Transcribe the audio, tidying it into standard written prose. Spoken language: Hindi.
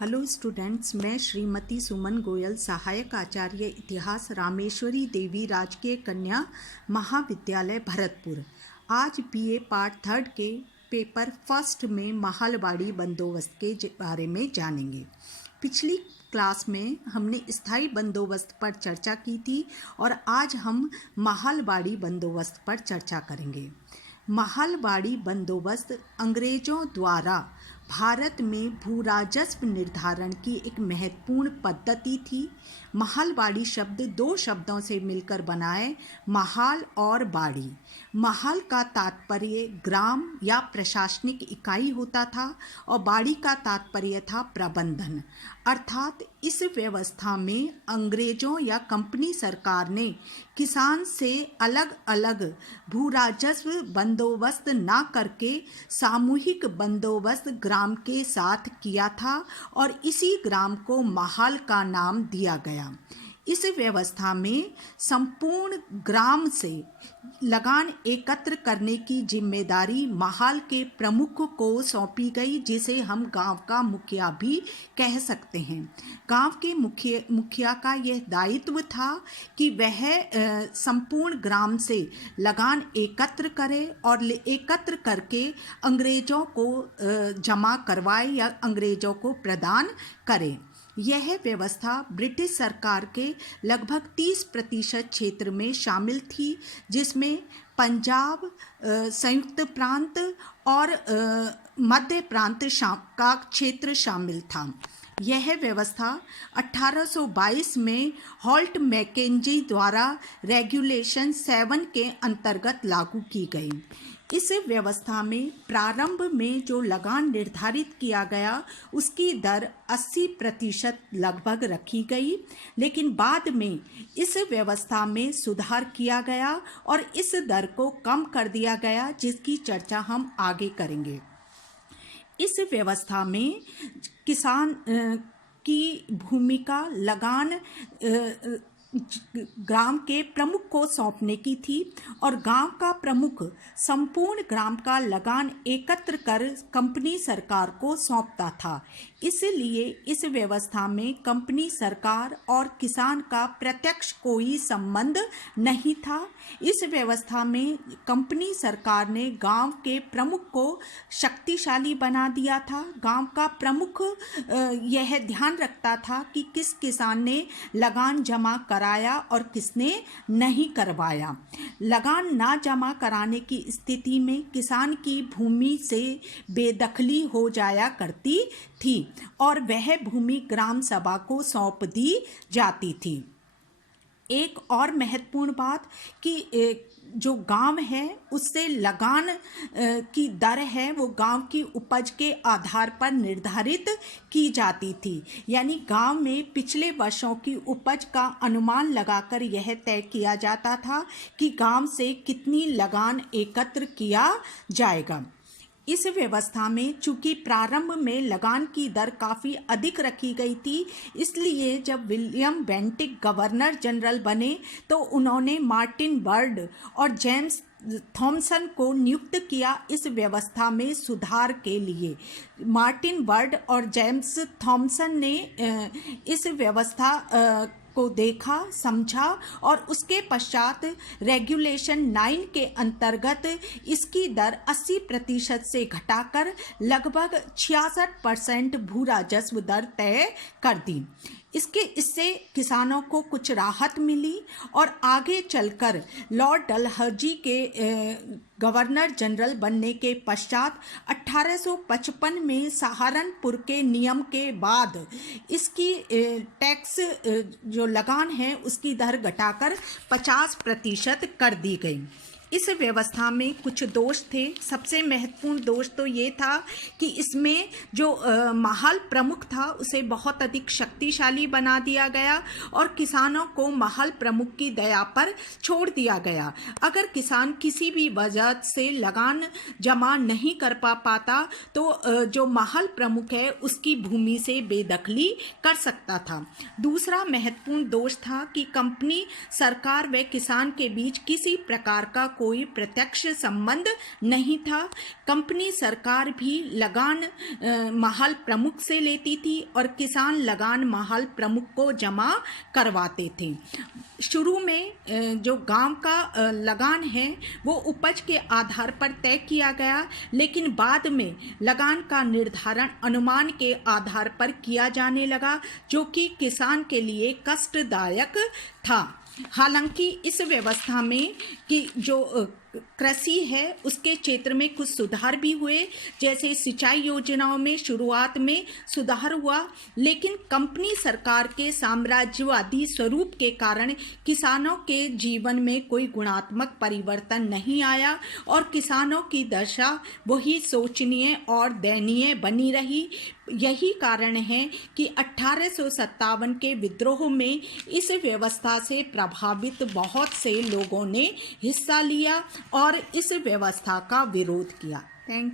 हेलो स्टूडेंट्स, मैं श्रीमती सुमन गोयल, सहायक आचार्य इतिहास, रामेश्वरी देवी राजकीय कन्या महाविद्यालय भरतपुर। आज बीए पार्ट 3 के पेपर फर्स्ट में महलबाड़ी बंदोबस्त के बारे में जानेंगे। पिछली क्लास में हमने स्थायी बंदोबस्त पर चर्चा की थी और आज हम महलबाड़ी बंदोबस्त पर चर्चा करेंगे। महलबाड़ी बंदोबस्त अंग्रेजों द्वारा भारत में भू राजस्व निर्धारण की एक महत्वपूर्ण पद्धति थी। महलबाड़ी शब्द दो शब्दों से मिलकर बना है, महल और बाड़ी। महल का तात्पर्य ग्राम या प्रशासनिक इकाई होता था और बाड़ी का तात्पर्य था प्रबंधन। अर्थात इस व्यवस्था में अंग्रेजों या कंपनी सरकार ने किसान से अलग अलग भू राजस्व बंदोबस्त न करके सामूहिक बंदोबस्त ग्राम के साथ किया था और इसी ग्राम को महल का नाम दिया गया। इस व्यवस्था में संपूर्ण ग्राम से लगान एकत्र करने की जिम्मेदारी महल के प्रमुख को सौंपी गई, जिसे हम गांव का मुखिया भी कह सकते हैं। गांव के मुखिया का यह दायित्व था कि वह संपूर्ण ग्राम से लगान एकत्र करे और एकत्र करके अंग्रेजों को जमा करवाए या अंग्रेजों को प्रदान करे। यह व्यवस्था ब्रिटिश सरकार के लगभग 30% क्षेत्र में शामिल थी, जिसमें पंजाब, संयुक्त प्रांत और मध्य प्रांत का क्षेत्र शामिल था। यह व्यवस्था 1822 में हॉल्ट मैकेंजी द्वारा रेगुलेशन 7 के अंतर्गत लागू की गई। इस व्यवस्था में प्रारंभ में जो लगान निर्धारित किया गया उसकी दर 80% लगभग रखी गई, लेकिन बाद में इस व्यवस्था में सुधार किया गया और इस दर को कम कर दिया गया, जिसकी चर्चा हम आगे करेंगे। इस व्यवस्था में किसान की भूमिका लगान ग्राम के प्रमुख को सौंपने की थी और गांव का प्रमुख संपूर्ण ग्राम का लगान एकत्र कर कंपनी सरकार को सौंपता था। इसलिए इस व्यवस्था में कंपनी सरकार और किसान का प्रत्यक्ष कोई संबंध नहीं था। इस व्यवस्था में कंपनी सरकार ने गांव के प्रमुख को शक्तिशाली बना दिया था। गांव का प्रमुख यह ध्यान रखता था कि किस किसान ने लगान जमा कराया और किसने नहीं करवाया। लगान ना जमा कराने की स्थिति में किसान की भूमि से बेदखली हो जाया करती थी और वह भूमि ग्राम सभा को सौंप दी जाती थी। एक और महत्वपूर्ण बात कि जो गांव है उससे लगान की दर है वो गांव की उपज के आधार पर निर्धारित की जाती थी। यानी गांव में पिछले वर्षों की उपज का अनुमान लगाकर यह तय किया जाता था कि गांव से कितनी लगान एकत्र किया जाएगा। इस व्यवस्था में चूंकि प्रारंभ में लगान की दर काफ़ी अधिक रखी गई थी, इसलिए जब विलियम बेंटिक गवर्नर जनरल बने तो उन्होंने मार्टिन बर्ड और जेम्स थॉमसन को नियुक्त किया इस व्यवस्था में सुधार के लिए। मार्टिन बर्ड और जेम्स थॉमसन ने इस व्यवस्था को देखा, समझा और उसके पश्चात रेगुलेशन 9 के अंतर्गत इसकी दर 80% से घटाकर लगभग 66% भू राजस्व दर तय कर दी। इससे किसानों को कुछ राहत मिली और आगे चलकर लॉर्ड डलहौजी के गवर्नर जनरल बनने के पश्चात 1855 में सहारनपुर के नियम के बाद इसकी टैक्स जो लगान है उसकी दर घटाकर 50% कर दी गई। इस व्यवस्था में कुछ दोष थे। सबसे महत्वपूर्ण दोष तो ये था कि इसमें जो महल प्रमुख था उसे बहुत अधिक शक्तिशाली बना दिया गया और किसानों को महल प्रमुख की दया पर छोड़ दिया गया। अगर किसान किसी भी वजह से लगान जमा नहीं कर पाता तो जो महल प्रमुख है उसकी भूमि से बेदखली कर सकता था। दूसरा महत्वपूर्ण दोष था कि कंपनी सरकार व किसान के बीच किसी प्रकार का कोई प्रत्यक्ष संबंध नहीं था। कंपनी सरकार भी लगान महल प्रमुख से लेती थी और किसान लगान महल प्रमुख को जमा करवाते थे। शुरू में जो गांव का लगान है वो उपज के आधार पर तय किया गया, लेकिन बाद में लगान का निर्धारण अनुमान के आधार पर किया जाने लगा, जो कि किसान के लिए कष्टदायक था। हालांकि इस व्यवस्था में कि जो कृषि है उसके क्षेत्र में कुछ सुधार भी हुए, जैसे सिंचाई योजनाओं में शुरुआत में सुधार हुआ, लेकिन कंपनी सरकार के साम्राज्यवादी स्वरूप के कारण किसानों के जीवन में कोई गुणात्मक परिवर्तन नहीं आया और किसानों की दशा वही शोचनीय और दयनीय बनी रही। यही कारण है कि 1857 के विद्रोह में इस व्यवस्था से प्रभावित बहुत से लोगों ने हिस्सा लिया और इस व्यवस्था का विरोध किया। थैंक